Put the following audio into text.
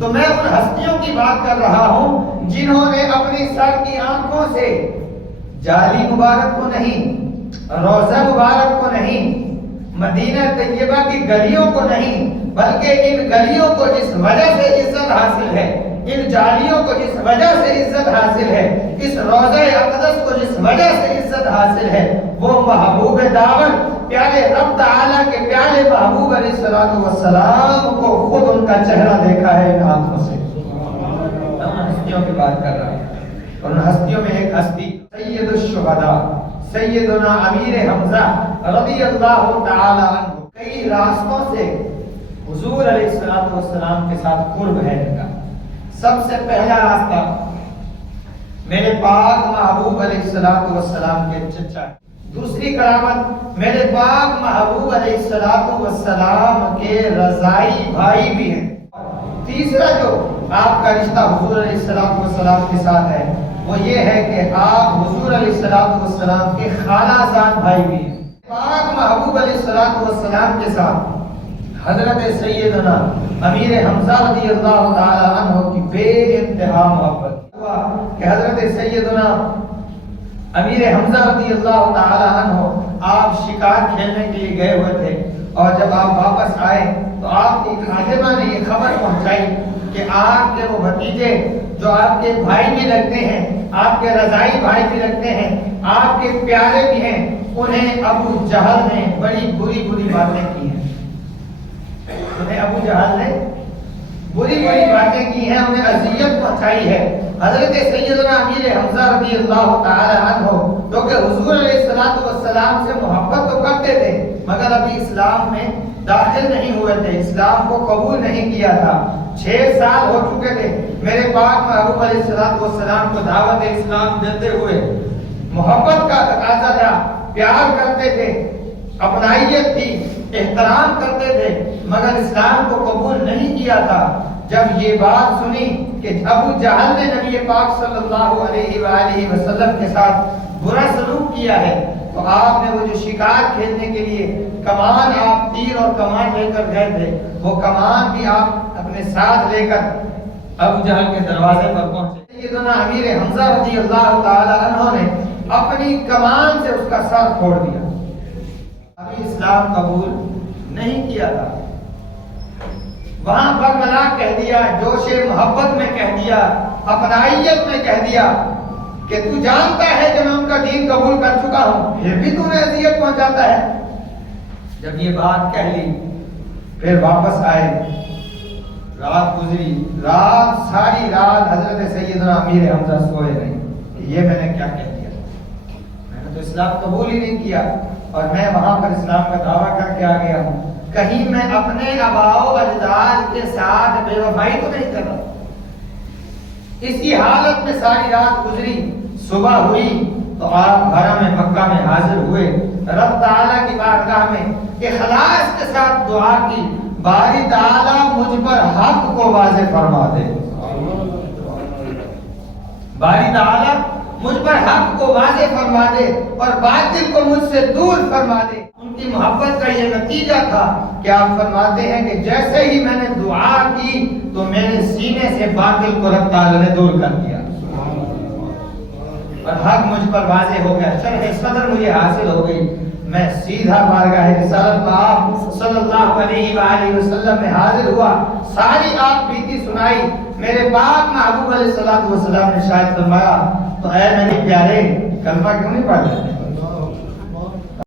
تو میں ان ہستیوں کی بات کر رہا ہوں جنہوں نے اپنی سر کی آنکھوں سے جالی مبارک کو نہیں، روضہ مبارک کو نہیں، مدینہ طیبہ کی گلیوں کو نہیں، بلکہ ان گلیوں کو جس وجہ سے عزت حاصل ہے، ان جالیوں کو جس وجہ سے عزت حاصل ہے، اس روضہ اقدس کو جس وجہ سے عزت حاصل ہے، وہ محبوب دعوت پیارے رب تعالیٰ کے پیارے محبوب علیہ السلام کو خود ان کا چہرہ دیکھا ہے ان آنکھوں سے۔ ہم ہستیوں کی بات کر رہے ہیں، اور ان ہستیوں میں ایک ہستی سید الشہداء سیدنا امیر حمزہ رضی اللہ تعالی عنہ، کئی راستوں سے حضور علیہ السلام کے ساتھ قرب ہے ان کا۔ سب سے پہلا راستہ میرے پاک محبوب علیہ السلام کے چچا ہے۔ دوسری کرامت میرے پاک محبوب علیہ السلام کے رضائی بھائی بھی ہیں۔ تیسرا جو آپ کا رشتہ حضور علیہ السلام کے ساتھ ہے وہ یہ ہے کہ آپ حضور علیہ السلام کے خالہ زاد بھائی بھی ہیں۔ پاک محبوب علیہ السلام کے ساتھ حضرت سیدنا امیر حمزہ رضی اللہ تعالی عنہ کی بے انتہا محبت ہوا کہ حضرت سیدنا امیر حمزہ رضی اللہ تعالی عنہ آپ شکار کھیلنے کے لیے گئے ہوئے تھے، اور جب آپ واپس آئے تو آپ کی خادمہ نے یہ خبر پہنچائی کہ آپ کے وہ بھتیجے جو آپ کے بھائی بھی لگتے ہیں، آپ کے رضائی بھائی بھی لگتے ہیں، آپ کے پیارے بھی ہیں، انہیں ابو جہل نے بڑی بری بری باتیں کی ہیں۔ انہیں ابو جہل نے بری بری باتیں کی ہیں، انہیں اذیت پہنچائی ہے۔ حضرت سیدنا امیر حمزہ رضی اللہ تعالی عنہ جو کہ حضور علیہ السلام سے محبت تو کرتے تھے مگر ابھی اسلام میں داخل نہیں ہوئے تھے، اسلام کو قبول نہیں کیا تھا، 6 سال ہو چکے تھے میرے پاک محبوب علیہ السلام کو دعوت اسلام دیتے ہوئے۔ محبت کا تقاضا تھا، پیار کرتے تھے، اپنائیت تھی، احترام کرتے تھے، مگر اسلام کو قبول نہیں کیا تھا۔ جب یہ بات سنی کہ ابو جہل نے نبی پاک صلی اللہ علیہ وآلہ وسلم کے ساتھ برا سلوک کیا ہے تو آپ نے وہ جو شکار کھیلنے کے لیے کمان، آپ تیر اور کمان لے کر گئے تھے، وہ کمان بھی آپ اپنے ساتھ لے کر ابو جہل کے دروازے پر پہنچے۔ سیدنا امیر حمزہ رضی اللہ تعالی عنہ نے اپنی کمان سے اس کا سر پھوڑ دیا۔ ابھی اسلام قبول نہیں کیا تھا، وہاں برملا کہہ دیا، جوش محبت میں کہہ دیا، اپنائیت میں کہہ دیا کہ تو جانتا ہے کہ میں ان کا دین قبول کر چکا ہوں، پھر بھی تو نے اذیت پہنچاتا ہے۔ جب یہ بات کہہ لی پھر واپس آئے، رات گزری، ساری رات حضرت سیدنا امیر حمزہ سوئے نہیں کہ یہ میں نے کیا کہہ دیا، میں نے تو اسلام قبول ہی نہیں کیا اور میں وہاں پر اسلام کا دعویٰ کر کے آ گیا ہوں، کہیں میں اپنے آباء و اجداد کے ساتھ بے وفائی تو نہیں کر رہا۔ اسی حالت میں ساری رات گزری، صبح ہوئی تو آپ حرم مکہ میں حاضر ہوئے، رب تعالیٰ کی بارگاہ میں اخلاص کے ساتھ دعا کی، باری تعالیٰ مجھ پر حق کو واضح فرما دے، باری تعالیٰ مجھ پر حق کو واضح فرما دے اور باطل کو مجھ سے دور فرما دے۔ ان کی محبت کا یہ نتیجہ تھا کہ آپ فرماتے ہیں کہ جیسے ہی میں نے دعا کی تو میرے سینے سے باطل کو رب تعالیٰ نے دور کر دیا اور حق مجھ پر واضح ہو گیا، شرح صدر مجھے حاصل ہو گئی، میں سیدھا بارگاہ رسالت میں آپ صلی اللہ علیہ وآلہ وسلم میں حاضر ہوا، ساری آپ بیتی سنائی۔ میرے پاک محبوب علیہ السلام نے شاید فرمایا تو اے میرے پیارے کلمہ کیوں نہیں پڑھ لیتے؟